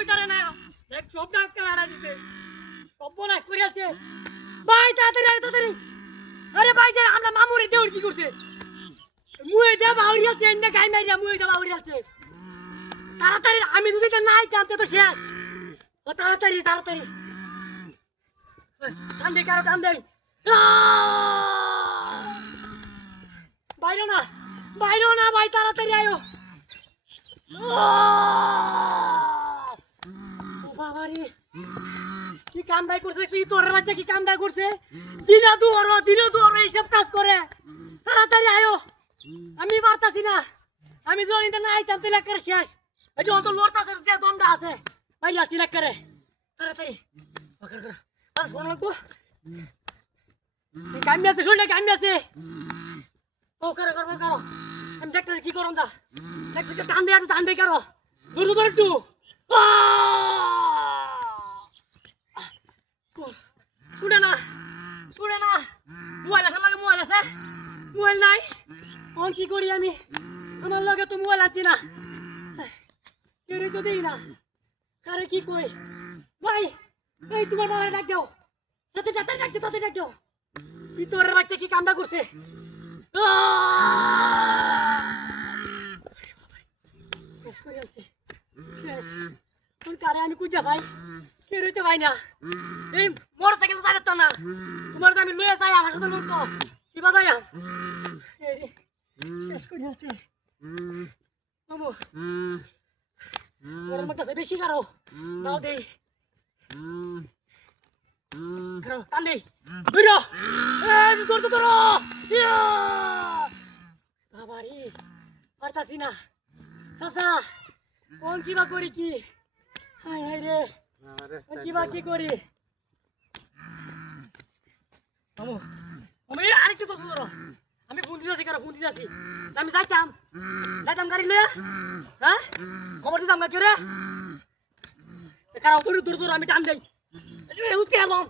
কইতারে না এক সব ডাক্তার আড়া দিছে সব বনাশ করে আছে ভাই তাড়াতাড়ি আয় তাড়াতাড়ি আরে ভাই যে আমরা মামুরে দেউর কি করছে মুয়ে দে বাউরি আছে এনে গাই মাইরা মুয়ে দে বাউরি আছে তাড়াতাড়ি আমি যদি না আইতাম তো শেষ ও তাড়াতাড়ি তাড়াতাড়ি টান দে কারো টান দে বাইরে না ভাই তাড়াতাড়ি আয়ো বাবারে কি কামদাই করছে কি তোর বাচ্চা কি কামদাই করছে দিনা দুয়ার এইসব কাজ করে তাড়াতাড়ি আয়ো আমি পারতাছি না আমি যদি না আইতাম তাহলে করে শেষ এই যে অত লড়তাছে যে দমটা আছে ভাই যাচ্ছি না করে তাড়াতাড়ি আর শোনো লাগবো কামি আছে শুনলে কামি আছে ও করো আমি দেখতে কি করুন যা দেখতে টান দে করো দূর একটু শুনে না মোবাইল আছে মোবাইল নাই এখন কি করি আমি আমার লগে তো মোবাইল আছে না কেউ তো দিই না কারে কি কই ভাই এই তোমার বাবারে ডাক দাও তাতে ডাক দাও ভিতরের বাচ্চা কি কামটা করছে আমি কুজা ভাই কে রইতে ভাই না এই মোটর সাইকেল চালাতাম না তোমার আমি লয়ে যাই আমার সাথে লোক তো কি বাজাই শেষ করে আছে মামু ওর মধ্যে বেশি কারো দাও দেই টান দেই বেরো ধরো বাবারি পারতাছি না চাচা কোন কিবা করি কি হাই রে কিবা কি করি মামু আমি আরেকটু ধরো আমি ফোন দিতেছি আমি যাইতাম গাড়ি লয়ে হ্যাঁ খবর দিতাম না কেউ রে কারণ দূর আমি টান দেই উঠকে এলাম